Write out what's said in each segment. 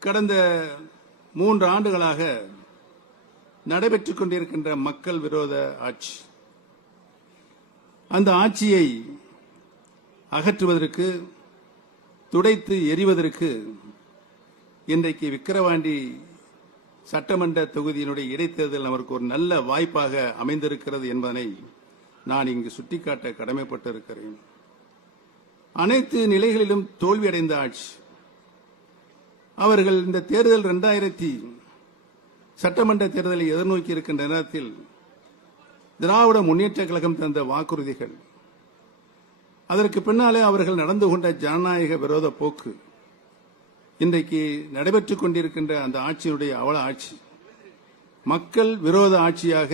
கடந்த மூன்று ஆண்டுகளாக நடைபெற்றுக் கொண்டிருக்கின்ற மக்கள் விரோத ஆட்சி. அந்த ஆட்சியை அகற்றுவதற்கு துடைத்து எறிவதற்கு இன்றைக்கு விக்கிரவாண்டி சட்டமன்ற தொகுதியினுடைய இடைத்தேர்தல் நமக்கு ஒரு நல்ல வாய்ப்பாக அமைந்திருக்கிறது என்பதனை நான் இங்கு சுட்டிக்காட்ட கடமைப்பட்டிருக்கிறேன். அனைத்து நிலைகளிலும் தோல்வியடைந்த ஆட்சி. அவர்கள் இந்த தேர்தல் இரண்டாயிரத்தி சட்டமன்ற தேர்தலை எதிர்நோக்கி இருக்கின்ற நேரத்தில் திராவிட முன்னேற்ற கழகம் தந்த வாக்குறுதிகள். அதற்கு பின்னாலே அவர்கள் நடந்து கொண்ட ஜனநாயக விரோத போக்கு. இன்றைக்கு நடைபெற்றுக் கொண்டிருக்கின்ற அந்த ஆட்சியினுடைய அவல ஆட்சி. மக்கள் விரோத ஆட்சியாக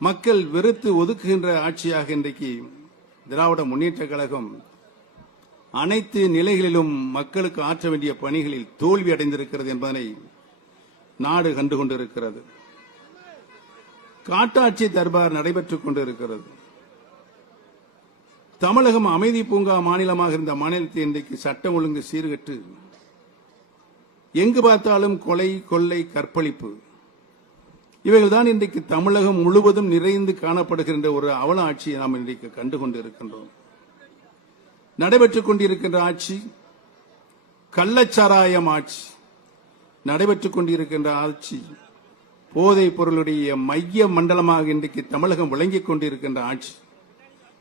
மக்கள் வெறுத்து ஒதுக்குகின்ற ஆட்சியாக இன்றைக்கு திராவிட முன்னேற்ற கழகம் அனைத்து நிலைகளிலும் மக்களுக்கு ஆற்ற வேண்டிய பணிகளில் தோல்வி அடைந்திருக்கிறது என்பதனை நாடு கண்டு கொண்டிருக்கிறது. காட்டாட்சி தர்பார் நடைபெற்றுக் கொண்டிருக்கிறது. தமிழகம் அமைதி பூங்கா மாநிலமாக இருந்த மாநிலத்தை இன்றைக்கு சட்டம் ஒழுங்கு சீர்கட்டு எங்கு பார்த்தாலும் கொலை கொள்ளை கற்பழிப்பு. இவைகள்தான் இன்றைக்கு தமிழகம் முழுவதும் நிறைந்து காணப்படுகின்ற ஒரு அவல ஆட்சியை நாம் இன்றைக்கு கண்டு கொண்டிருக்கின்றோம். நடைபெற்றுக் கொண்டிருக்கின்ற ஆட்சி கள்ளச்சாராயம் ஆட்சி நடைபெற்றுக் கொண்டிருக்கின்ற ஆட்சி போதைப் பொருளுடைய மைய மண்டலமாக இன்றைக்கு தமிழகம் விளங்கிக் கொண்டிருக்கின்ற ஆட்சி.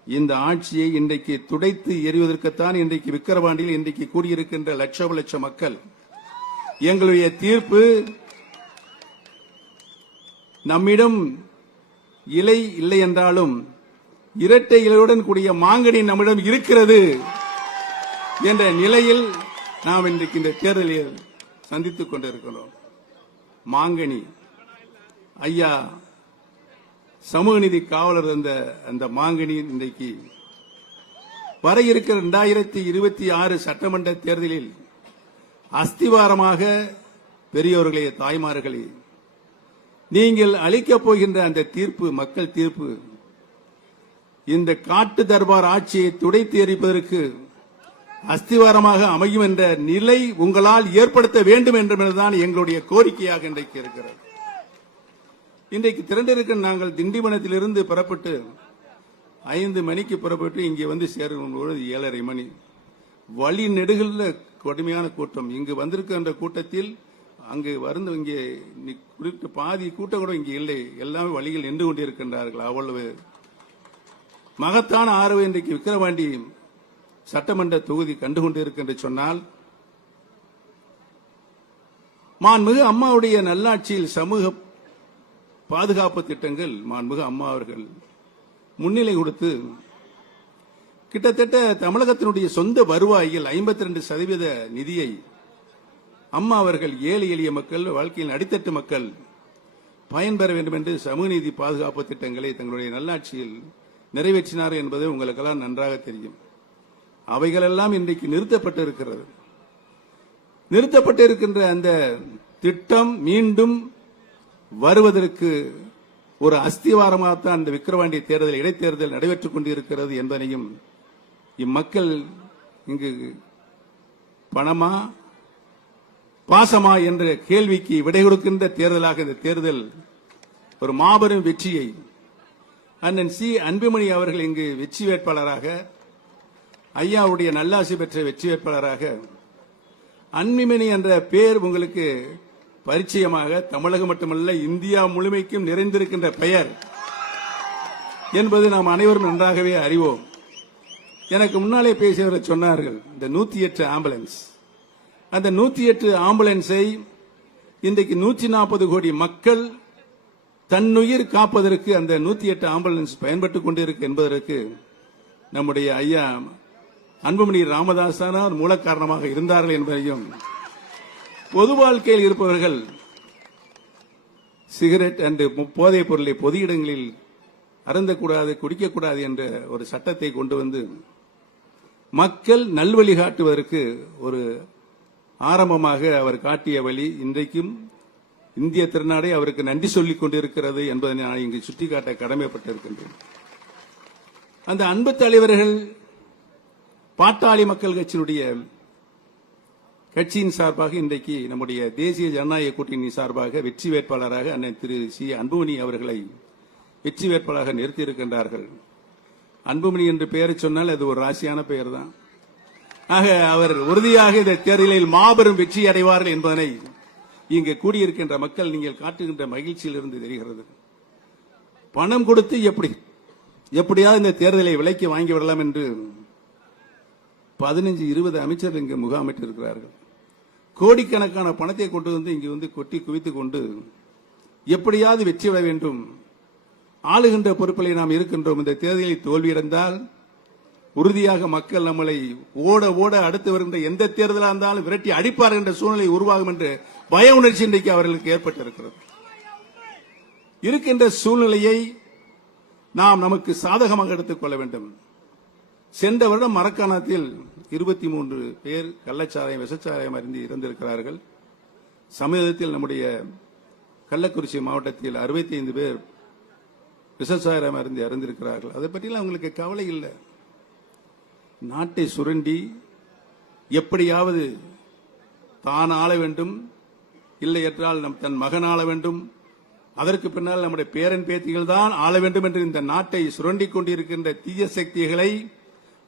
இந்த ஆட்சியை இன்றைக்கு துடைத்து எறிவதற்குத்தான் இன்றைக்கு விக்கிரவாண்டியில் இன்றைக்கு கூடியிருக்கின்ற லட்சம் லட்ச மக்கள். எங்களுடைய தீர்ப்பு நம்மிடம் இலை இல்லை என்றாலும் இரட்டை இலையுடன் கூடிய மாங்கனி நம்மிடம் இருக்கிறது என்ற நிலையில் நாம் இன்றைக்கு இந்த தேர்தலில் சந்தித்துக் கொண்டிருக்கிறோம். மாங்கனி. ஐயா சமூக நீதி காவலர் இருந்த அந்த மாங்கனி இன்றைக்கு வர இருக்கிற இரண்டாயிரத்தி இருபத்தி ஆறு சட்டமன்ற தேர்தலில் அஸ்திவாரமாக பெரியோர்களே தாய்மார்களே நீங்கள் அளிக்கப் போகின்ற அந்த தீர்ப்பு மக்கள் தீர்ப்பு இந்த காட்டு தர்பார் ஆட்சியை துடைத்து எரிப்பதற்கு அஸ்திவாரமாக அமையும் என்ற நிலை உங்களால் ஏற்படுத்த வேண்டும் என்பதுதான் எங்களுடைய கோரிக்கையாக இன்றைக்கு இருக்கிறது. இன்றைக்கு திரண்டிருக்க நாங்கள் திண்டிவனத்திலிருந்து புறப்பட்டு ஐந்து மணிக்கு புறப்பட்டு இங்கே வந்து சேரும் பொழுது ஏழரை மணி. வழி நெடுகளில் கடுமையான கூட்டம். இங்கு வந்திருக்கின்ற கூட்டத்தில் அங்கு வந்து இங்கே நி- குறிப்பிட்ட பாதி கூட்டம் கூட இங்கே இல்லை. எல்லாமே வழியில் நின்று கொண்டிருக்கின்றார்கள். அவ்வளவு மகத்தான ஆர்வம் இன்றைக்கு விக்கிரவாண்டி சட்டமன்ற தொகுதி கண்டு கொண்டிருக்கின்ற சொன்னால் மாண்புமிகு அம்மாவுடைய நல்லாட்சியில் சமூக பாதுகாப்பு திட்டங்கள் மாண்புமிகு அம்மா அவர்கள் முன்னிலை கொடுத்து கிட்டத்தட்ட தமிழகத்தினுடைய சொந்த வருவாயில் 52% சதவீத நிதியை அம்மா அவர்கள் ஏழை எளிய மக்கள் வாழ்க்கையில் அடித்தட்டு மக்கள் பயன்பெற வேண்டும் என்று சமூக நீதி பாதுகாப்பு திட்டங்களை தங்களுடைய நல்லாட்சியில் நிறைவேற்றினார் என்பது உங்களுக்கெல்லாம் நன்றாக தெரியும். அவைகளெல்லாம் இன்றைக்கு நிறுத்தப்பட்டு இருக்கிறது நிறுத்தப்பட்டு இருக்கின்ற அந்த திட்டம் மீண்டும் வருவதற்கு ஒரு அஸ்திவாரமாகத்தான் அந்த விக்கிரவாண்டி தேர்தல் இடைத்தேர்தல் நடைபெற்றுக் கொண்டிருக்கிறது என்பதையும் இம்மக்கள் இங்கு பணமா பாசமா என்ற கேள்விக்கு விடை கொடுக்கின்ற தேர்தலாக இந்த தேர்தல் ஒரு மாபெரும் வெற்றியை அண்ணன் சி. அன்புமணி அவர்கள் இங்கு வெற்றி வேட்பாளராக ஐயாவுடைய நல்லாசி பெற்ற வெற்றி வேட்பாளராக அன்புமணி என்ற பெயர் உங்களுக்கு பரிச்சயமாக தமிழகம் மட்டுமல்ல இந்தியா முழுமைக்கும் நிறைந்திருக்கின்ற பெயர் என்பது நாம் அனைவரும் நன்றாகவே அறிவோம். எனக்கு முன்னாலே பேசியவர்கள் சொன்னார்கள் இந்த நூத்தி எட்டு ஆம்புலன்ஸ். அந்த நூத்தி எட்டு ஆம்புலன்ஸை இன்றைக்கு நூற்றி நாற்பது கோடி மக்கள் தன்னுயிர் காப்பதற்கு அந்த நூத்தி எட்டு ஆம்புலன்ஸ் பயன்பட்டுக் கொண்டிருக்கு என்பதற்கு நம்முடைய ஐயா அன்புமணி ராமதாசானார் மூல காரணமாக இருந்தார்கள் என்பதையும் பொது வாழ்க்கையில் இருப்பவர்கள் சிகரெட் அண்டு போதைப் பொருளை பொது இடங்களில் அருந்தக்கூடாது குடிக்கக்கூடாது என்ற ஒரு சட்டத்தை கொண்டு வந்து மக்கள் நல்வழி காட்டுவதற்கு ஒரு ஆரம்பமாக அவர் காட்டிய வழி இன்றைக்கும் இந்திய திருநாடே அவருக்கு நன்றி சொல்லிக் கொண்டிருக்கிறது என்பதை நான் இங்கு சுட்டிக்காட்ட கடமைப்பட்டிருக்கின்றேன். அந்த அன்பு தலைவர்கள் பாட்டாளி மக்கள் கட்சியினுடைய கட்சியின் சார்பாக இன்றைக்கு நம்முடைய தேசிய ஜனநாயக கூட்டணி சார்பாக வெற்றி வேட்பாளராக அண்ணன் திரு சி. அன்புமணி அவர்களை வெற்றி வேட்பாளராக நிறுத்தியிருக்கின்றார்கள். அன்புமணி என்று பெயரை சொன்னால் அது ஒரு ராசியான பெயர் தான் ஆக அவர் உறுதியாக இந்த தேர்தலில் மாபெரும் வெற்றி அடைவார்கள் என்பதனை இங்கு கூடியிருக்கின்ற மக்கள் நீங்கள் காட்டுகின்ற மகிழ்ச்சியிலிருந்து தெரிகிறது. பணம் கொடுத்து எப்படி எப்படியாவது இந்த தேர்தலை விலைக்கு வாங்கி விடலாம் என்று பதினஞ்சு இருபது அமைச்சர் இங்கு முகாமிட்டிருக்கிறார்கள். கோடிக்கணக்கான பணத்தை கொண்டு வந்து இங்கு வந்து கொட்டி குவித்துக் கொண்டு எப்படியாவது வெற்றி பெற வேண்டும். ஆளுகின்ற பொறுப்பிலே நாம் இருக்கின்றோம். இந்த தேர்தலில் தோல்வியடைந்தால் உறுதியாக மக்கள் நம்மளை ஓட ஓட அடுத்து வருகின்ற எந்த தேர்தலாக இருந்தாலும் விரட்டி அடிப்பார் என்ற சூழ்நிலை உருவாகும் என்று பய உணர்ச்சி இன்றைக்கு அவர்களுக்கு ஏற்பட்டிருக்கிறது. இருக்கின்ற சூழ்நிலையை நாம் நமக்கு சாதகமாக எடுத்துக்கொள்ள வேண்டும். சென்ற வருடம் மரக்காணத்தில் இருபத்தி மூன்று பேர் கள்ளச்சாராயம் விஷச்சாராயம் அறிந்து இறந்திருக்கிறார்கள். சமீபத்தில் நம்முடைய கள்ளக்குறிச்சி மாவட்டத்தில் 65 பேர் விஷச்சாராயம் அறிந்து இறந்திருக்கிறார்கள். அதை பற்றிலாம் அவங்களுக்கு கவலை இல்லை. நாட்டை சுரண்டி எப்படியாவது தான் ஆள வேண்டும் இல்லை என்றால் நம் தன் மகன் ஆள வேண்டும். அதற்கு பின்னால் நம்முடைய பேரன் பேத்திகள் தான் ஆள வேண்டும் என்று இந்த நாட்டை சுரண்டிக் கொண்டிருக்கின்ற தீய சக்திகளை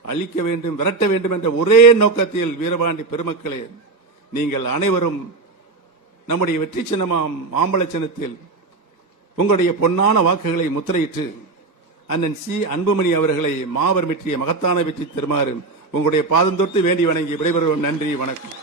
அழிக்க வேண்டும் விரட்ட வேண்டும் என்ற ஒரே நோக்கத்தில் வீரபாண்டி பெருமக்களே நீங்கள் அனைவரும் நம்முடைய வெற்றி சின்னமாம் மாம்பழ சின்னத்தில் உங்களுடைய பொன்னான வாக்குகளை முத்திரையிட்டு அண்ணன் சி. அன்புமணி அவர்களை மாபெரும் வெற்றியை மகத்தான வெற்றி தருமாறு உங்களுடைய பாதம் தொட்டு வேண்டி வணங்கி விடைபெறுவோம் நன்றி வணக்கம்.